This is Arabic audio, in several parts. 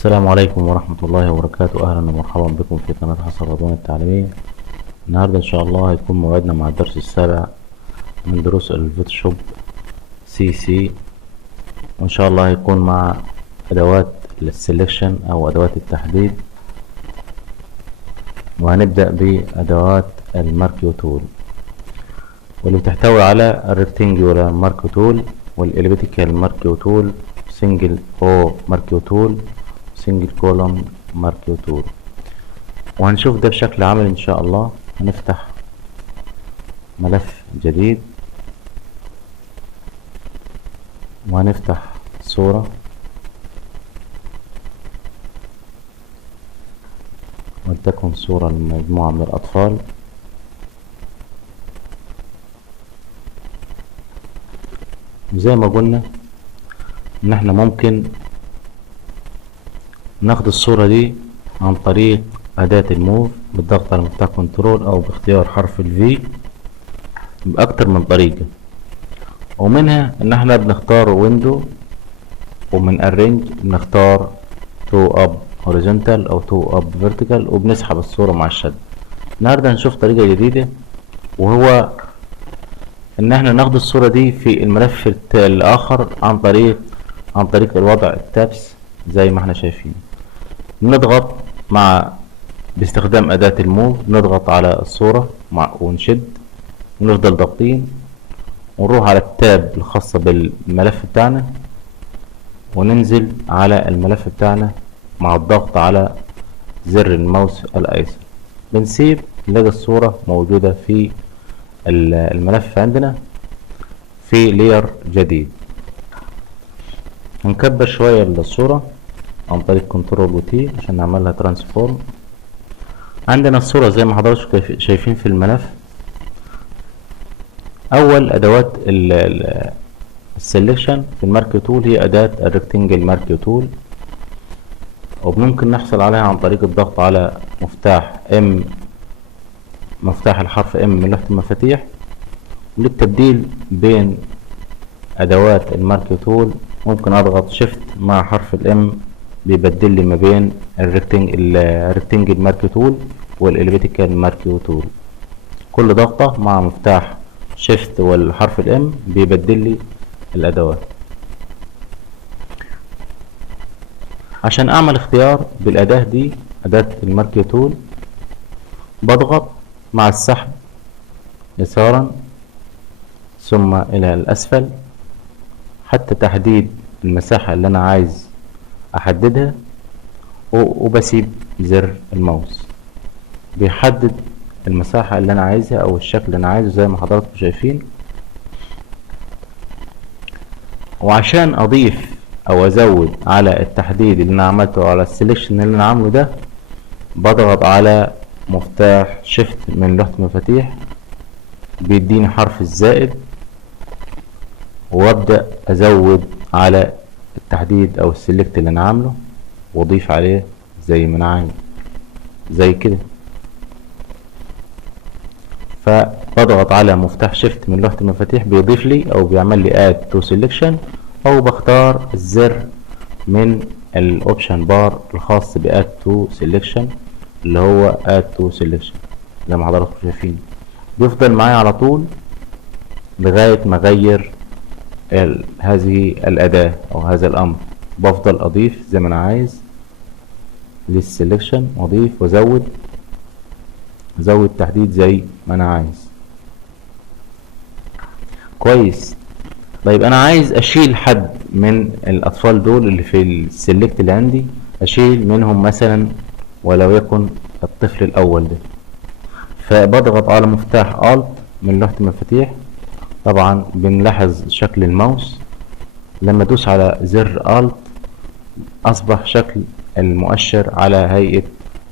السلام عليكم ورحمة الله وبركاته. أهلا ومرحبا بكم في قناة حسن رضوان التعليمية. النهاردة إن شاء الله هيكون موعدنا مع الدرس السابع من دروس الفوتوشوب CC، وإن شاء الله هيكون مع أدوات السلكشن أو أدوات التحديد، وهنبدأ بأدوات الماركيو تول، واللي بتحتوي على الريكتنجولار ماركيو تول والإليبتيكال ماركيو تول، سنجل او ماركيو تول، سنجل كولوم ماركيو تول. وهنشوف ده بشكل عملي ان شاء الله. هنفتح ملف جديد وهنفتح صورة، ولتكن صورة لمجموعة من الأطفال. وزي ما قلنا ان احنا ممكن ناخد الصورة دي عن طريق أداة الموف بالضغط على مفتاح كنترول أو باختيار حرف الفي بأكتر من طريقة، ومنها إن احنا بنختار ويندو، ومن الرينج بنختار تو أب هوريزونتال أو تو أب فيرتيكال، وبنسحب الصورة مع الشد. النهاردة هنشوف طريقة جديدة، وهو إن احنا ناخد الصورة دي في الملف الآخر عن طريق الوضع التابس زي ما احنا شايفين. نضغط باستخدام أداة الموف، نضغط على الصورة ونشد ونفضل ضاغطين، ونروح على التاب الخاصة بالملف بتاعنا وننزل على الملف بتاعنا مع الضغط على زر الماوس الأيسر. بنسيب نلاقي الصورة موجودة في الملف عندنا في لير جديد. هنكبر شوية الصورة عن طريق كنترول وتي عشان نعملها ترانسفورم. عندنا الصورة زي ما حضراتكم شايفين في الملف. أول أدوات السلكشن في الماركيو تول هي أداة الريكتنجل ماركيو تول، وممكن نحصل عليها عن طريق الضغط على مفتاح الحرف M من لوحة المفاتيح. وللتبديل بين أدوات الماركيو تول ممكن أضغط شيفت مع حرف الM، بيبدل لي ما بين الريكتنجل ماركيو تول والإليبتيكال ماركيو تول. كل ضغطة مع مفتاح شيفت والحرف الام بيبدل لي الادوات. عشان اعمل اختيار بالاداة دي، اداة الماركيو تول، بضغط مع السحب يسارا ثم الى الاسفل حتى تحديد المساحة اللي انا عايز احددها، وبسيب زر الماوس بيحدد المساحة اللي انا عايزها او الشكل اللي انا عايزه زي ما حضراتكم شايفين. وعشان اضيف او ازود على التحديد اللي انا عملته على السلكشن اللي انا عامله ده، بضغط على مفتاح شيفت من لوحة المفاتيح، بيديني حرف الزائد، وابدأ ازود على التحديد او السلكت اللي انا عامله واضيف عليه زي ما انا عايز زي كده. فبضغط على مفتاح شيفت من لوحة المفاتيح بيضيف لي او بيعمل لي اد تو سيلكشن، او بختار الزر من الاوبشن بار الخاص باد تو سيلكشن اللي هو اد تو سيلكشن زي ما حضراتكم شايفين. بيفضل معايا على طول لغاية ما اغير هذه الاداة او هذا الامر. بفضل اضيف زي ما انا عايز للسيلكشن، واضيف وازود تحديد زي ما انا عايز. كويس. طيب انا عايز اشيل حد من الاطفال دول اللي في السلكت اللي عندي، اشيل منهم مثلا ولو يكن الطفل الاول ده. فبضغط على مفتاح Alt من لوحة المفاتيح. طبعا بنلاحظ شكل الماوس لما ادوس على زر Alt اصبح شكل المؤشر على هيئة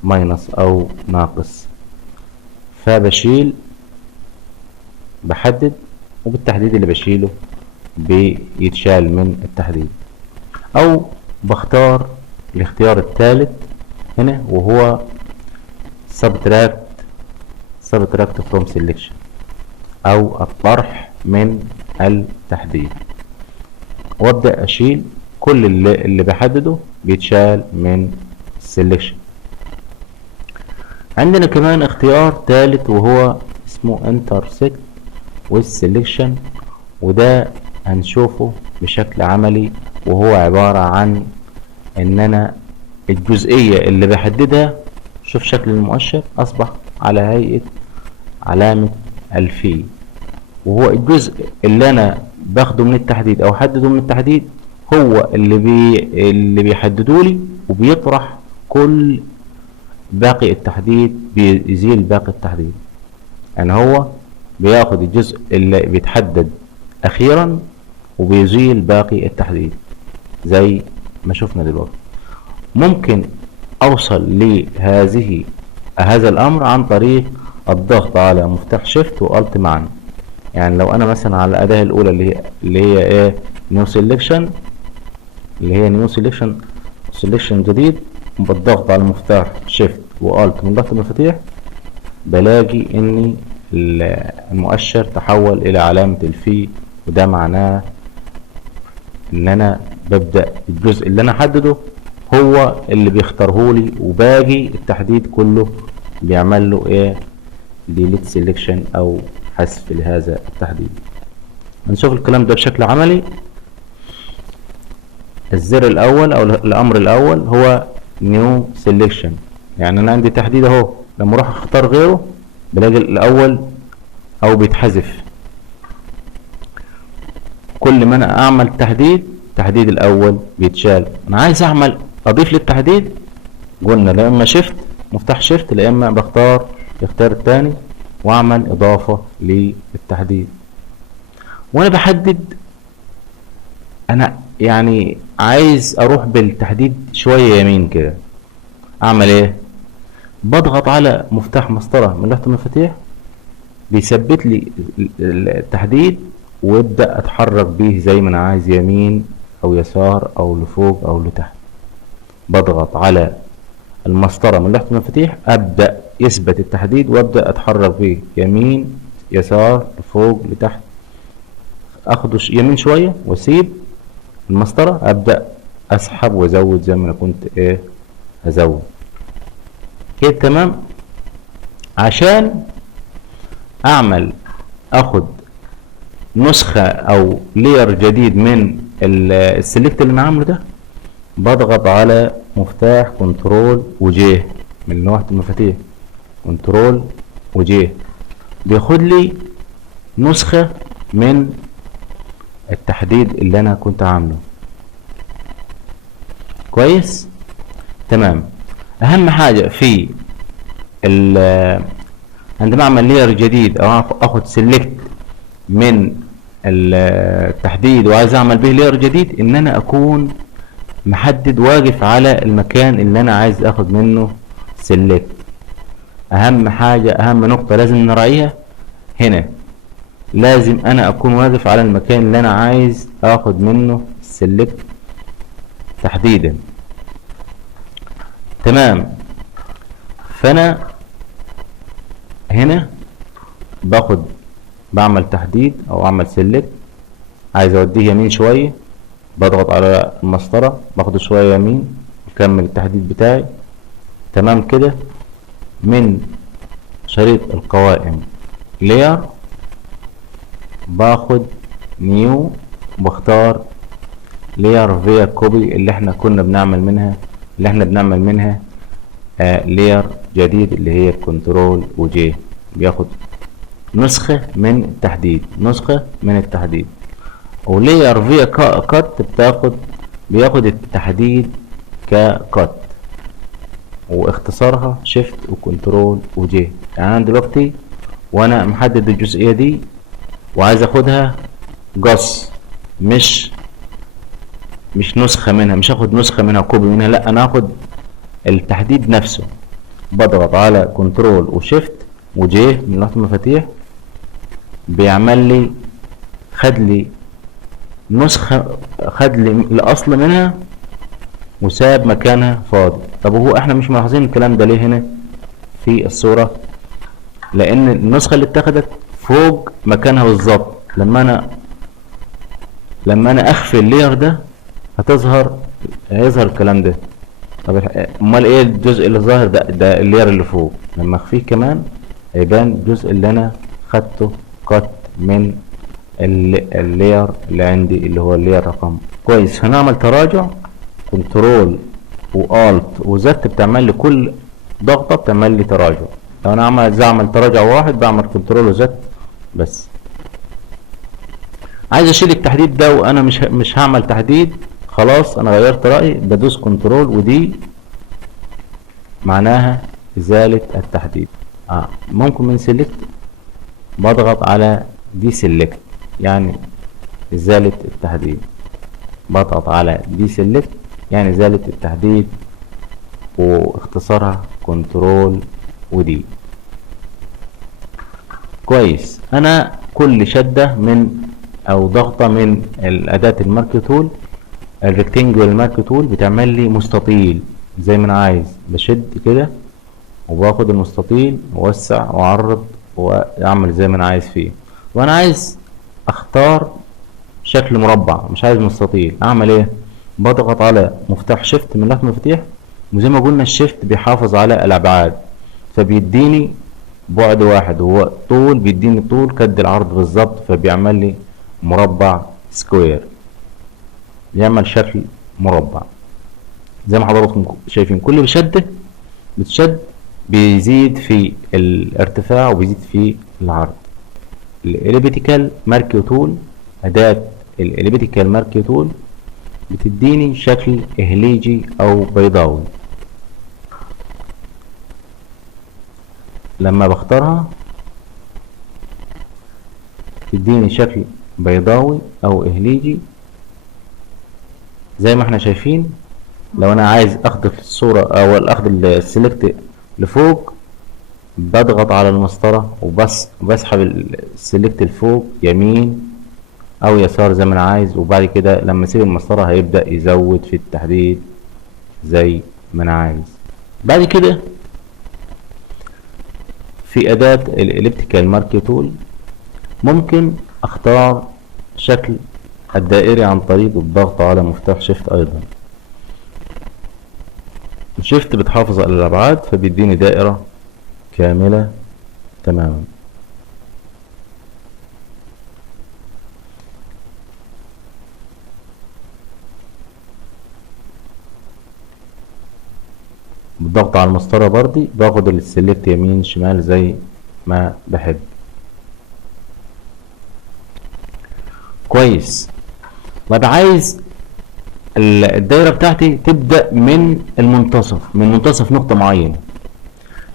ماينس او ناقص. فبشيل، بحدد، وبالتحديد اللي بشيله بيتشال من التحديد. او بختار الاختيار الثالث هنا وهو subtract from selection او الطرح من التحديد، وابدأ اشيل كل اللي بحدده بيتشال من السلكشن. عندنا كمان اختيار ثالث وهو اسمه intersect والسلكشن، وده هنشوفه بشكل عملي، وهو عبارة عن ان انا الجزئية اللي بحددها، شوف شكل المؤشر اصبح على هيئة علامة الفي، وهو الجزء اللي انا باخده من التحديد او حدده من التحديد هو اللي بيحددوا لي، وبيطرح كل باقي التحديد، بيزيل باقي التحديد. يعني هو بياخد الجزء اللي بيتحدد اخيرا وبيزيل باقي التحديد زي ما شفنا دلوقتي. ممكن اوصل هذا الامر عن طريق الضغط على مفتاح شيفت والت معا. يعني لو انا مثلا على الاداة الاولى اللي هي ايه نيو سيلكشن، سيلكشن جديد، بالضغط على مفتاح شيفت والت من ضغط المفاتيح بلاقي ان المؤشر تحول الى علامة الفي، وده معناه ان انا ببدأ الجزء اللي انا حدده هو اللي بيختاره لي، وباقي التحديد كله بيعمل له ايه ديليت سيلكشن او حذف لهذا التحديد. هنشوف الكلام ده بشكل عملي. الزر الاول او الامر الاول هو نيو سيلكشن، يعني انا عندي تحديد اهو، لما اروح اختار غيره بلاقي الاول او بيتحذف. كل ما انا اعمل تحديد الاول بيتشال. انا عايز اضيف للتحديد، قلنا لا اما شيفت مفتاح شيفت، لا اما بختار الاختيار الثاني واعمل اضافة للتحديد. وانا بحدد انا يعني عايز اروح بالتحديد شوية يمين كده، اعمل ايه؟ بضغط على مفتاح مسطرة من لوحة المفاتيح، بيثبت لي التحديد وابدأ اتحرك بيه زي ما انا عايز، يمين او يسار او لفوق او لتحت. بضغط على المسطرة من لوحة المفاتيح، ابدأ يثبت التحديد وابدأ اتحرك بيه يمين يسار لفوق لتحت. اخده يمين شوية واسيب المسطرة، ابدأ اسحب وازود زي ما انا كنت ايه ازود كده. تمام. عشان اخد نسخة او لير جديد من السلكت اللي انا عامله ده، بضغط على مفتاح كنترول وجي من لوحة المفاتيح، كنترول وجي، بياخد لي نسخة من التحديد اللي انا كنت عامله. كويس. تمام. اهم حاجة في عندما اعمل لير جديد او اخد سيلكت من التحديد وعايز اعمل به لير جديد، ان انا اكون محدد واقف على المكان اللي انا عايز اخد منه سيلكت. اهم حاجة، اهم نقطة لازم نراعيها هنا، لازم انا اكون واقف على المكان اللي انا عايز اخد منه سيلكت تحديدا. تمام. فانا هنا بعمل تحديد او اعمل سيلكت، عايز اوديه يمين شوية، بضغط على المسطرة باخده شوية يمين، اكمل التحديد بتاعي. تمام كده. من شريط القوائم لير باخد نيو واختار لير فيا كوبي اللي احنا بنعمل منها لير جديد اللي هي كنترول وجي، بياخد نسخة من التحديد. ولير فيا كات بياخد التحديد ككات، واختصارها شيفت وكنترول وجي. يعني انا دلوقتي وانا محدد الجزئية دي وعايز اخدها قص، مش نسخة منها، مش هاخد نسخة منها كوبي منها، لا انا هاخد التحديد نفسه. بضغط على كنترول وشيفت وجي من لوحة المفاتيح، بيعمل لي خد لي الاصل منها وساب مكانها فاضي. طب وهو احنا مش ملاحظين الكلام ده ليه هنا في الصورة؟ لان النسخة اللي اتخذت فوق مكانها بالظبط. لما انا اخفي اللير ده هيظهر الكلام ده. طب امال ايه الجزء اللي ظاهر ده اللير اللي فوق. لما اخفيه كمان هيبان الجزء اللي انا خدته كات من اللير اللي عندي اللي هو اللير رقم. كويس. هنعمل تراجع، كنترول والت وزت بتعمل لي كل ضغطه بتعمل لي تراجع. لو انا عايز اعمل تراجع واحد بعمل كنترول وزت بس. عايز اشيل التحديد ده وانا مش هعمل تحديد، خلاص انا غيرت رايي، بدوس كنترول ودي معناها ازاله التحديد. ممكن من سيلكت بضغط على دي سيلكت يعني ازاله التحديد، بضغط على دي سيلكت يعني ازاله التحديد، واختصارها كنترول ودي. كويس. انا كل شده من او ضغطه من الاداه المارك تول الريكتنجل مارك تول بتعمل لي مستطيل زي ما انا عايز. بشد كده وباخد المستطيل واوسع واعرض واعمل زي ما انا عايز فيه. وانا عايز اختار شكل مربع مش عايز مستطيل، اعمل ايه؟ بضغط على مفتاح شيفت من لوحة المفاتيح، وزي ما قلنا الشيفت بيحافظ على الابعاد، فبيديني بعد واحد هو طول، بيديني طول قد العرض بالظبط، فبيعمل لي مربع سكوير، بيعمل شكل مربع زي ما حضراتكم شايفين. كل بتشد بيزيد في الارتفاع وبيزيد في العرض. الاليبتيكال مارك تول، اداة الاليبتيكال مارك تول بتديني شكل اهليجي او بيضاوي. لما بختارها تديني شكل بيضاوي او اهليجي زي ما احنا شايفين. لو انا عايز اخد الصورة او اخد السلكت لفوق بضغط على المسطرة وبسحب السلكت لفوق يمين او يسار زي ما انا عايز، وبعد كده لما اسيب المسطرة هيبدأ يزود في التحديد زي ما انا عايز. بعد كده في اداة الاليبتيكال مارك تول ممكن اختار شكل الدائري عن طريق الضغط على مفتاح شيفت. ايضا شيفت بتحافظ على الابعاد فبيديني دائرة كاملة تماما. بالضغط على المسطرة بردي باخد السلكت يمين شمال زي ما بحب. كويس. طب عايز الدايرة بتاعتي تبدأ من المنتصف، من منتصف نقطة معينة.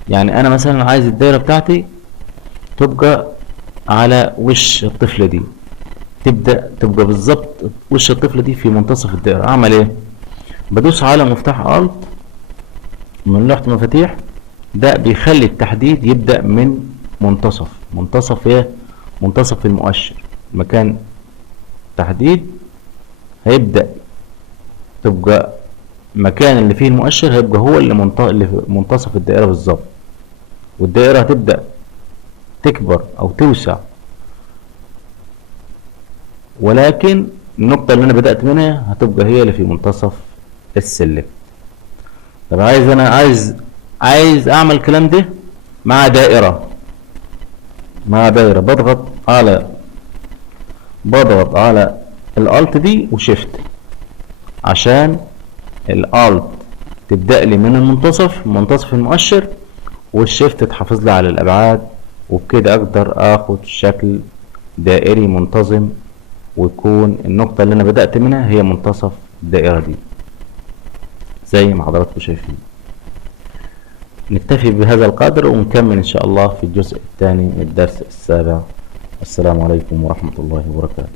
يعني انا مثلا عايز الدايرة بتاعتي تبقى على وش الطفلة دي، تبقى بالظبط وش الطفلة دي في منتصف الدائرة. اعمل ايه؟ بدوس على مفتاح الت من لوحة المفاتيح، ده بيخلي التحديد يبدأ من منتصف ايه؟ منتصف المؤشر. مكان تحديد هيبدأ تبقى مكان اللي فيه المؤشر هيبقى هو اللي في منتصف الدائرة بالظبط، والدائرة هتبدأ تكبر او توسع، ولكن النقطة اللي انا بدأت منها هتبقى هي اللي في منتصف السلم. طب انا عايز اعمل الكلام ده مع دائرة، بضغط على الالت دي وشيفت عشان الالت تبدأ لي من منتصف المؤشر، والشيفت تحافظ لي على الابعاد، وبكده اقدر اخد شكل دائري منتظم، ويكون النقطة اللي انا بدأت منها هي منتصف الدائرة دي زي ما حضراتكم شايفين. نكتفي بهذا القدر ونكمل ان شاء الله في الجزء الثاني من الدرس السابع. السلام عليكم ورحمة الله وبركاته.